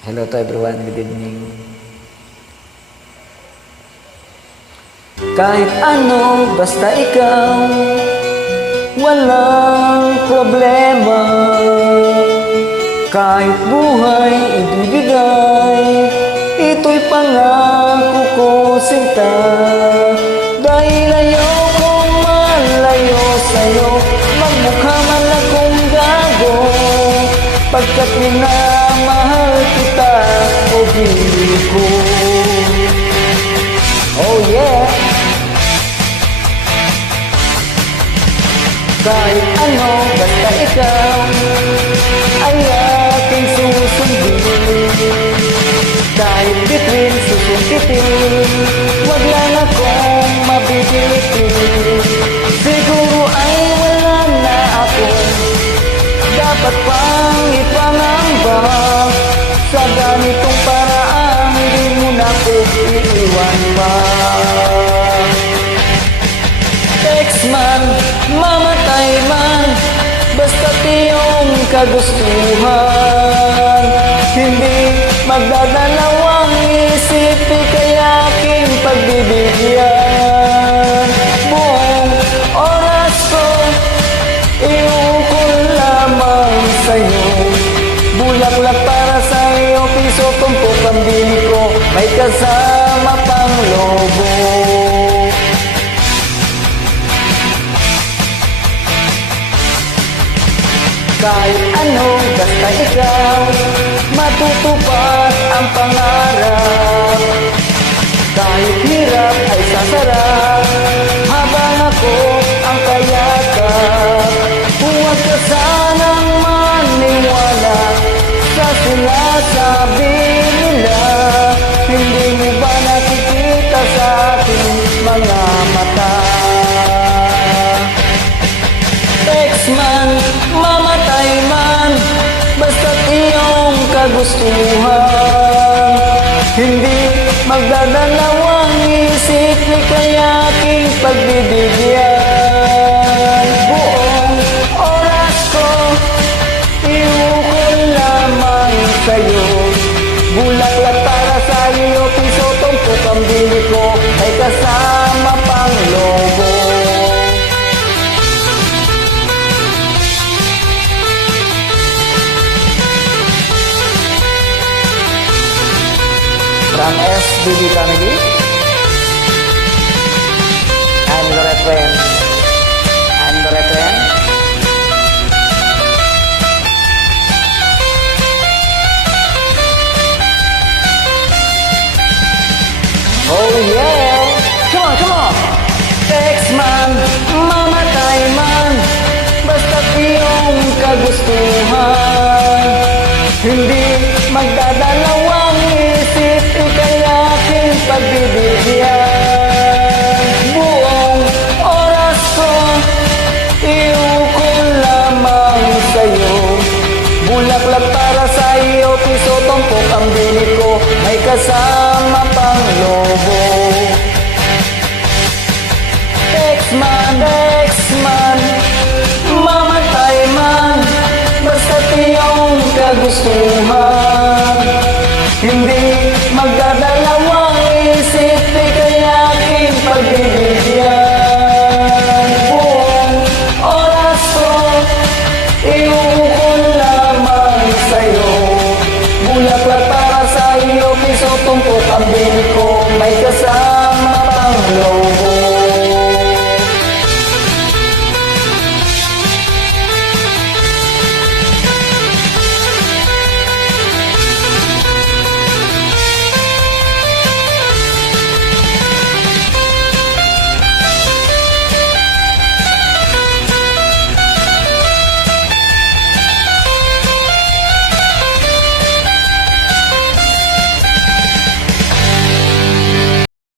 Hello to everyone, good evening. Kahit ano, basta ikaw, walang problema. Kahit buhay ibibigay, ito'y pangako ko sinta. Dahil ayokong malayo sa'yo, magmukha man akong gago, pagkat minamahal kita, o bili ko. Oh yeah! Kahit ano, basta ikaw ay aking susundin. Kahit bituin, susungkitin, wag lang akong mabibitin. Siguro ay wala na ako, dapat pang ipangamba. Sa ganitong paraan, di mo na ko iiwan pa. Text man, mamatay man, basta't iyong kagustuhan. Hindi magdadalawang isip, ika'y aking pagbibigyan. Buong oras ko, iukol lamang sa'yo. Bulaklak para sa'yo, piso, tumpok ang bili ko, may kasama pang lobo. Kahit ano, basta ikaw, matutupad ang pangarap. Kahit hirap ay sasarap, habang ako ang kayakap. Huwag ka sanang maniwala sa sinasabi nila. Hindi mo ba nakikita sa aking mga mata? Text man, mamatay man, basta't iyong kagustuhan. Hindi magdadalawang isip, ika'y aking pagbibigyan. Buong oras ko, iukol lamang sa'yo. Bulaklak para sa'yo, piso, tumpok ang bili ko, may kasama pang lobo. From SBB Comedy and the refrain oh yeah, come on text man, mamatay man, basta't iyong kagustuhan. Hindi magdadalawang isip, ika'y aking pagbibigyan. Buong oras ko, iukol lamang sa'yo. Bulaklak para sa'yo, piso, tumpok ang bili ko, may kasama pang lobo. Text man,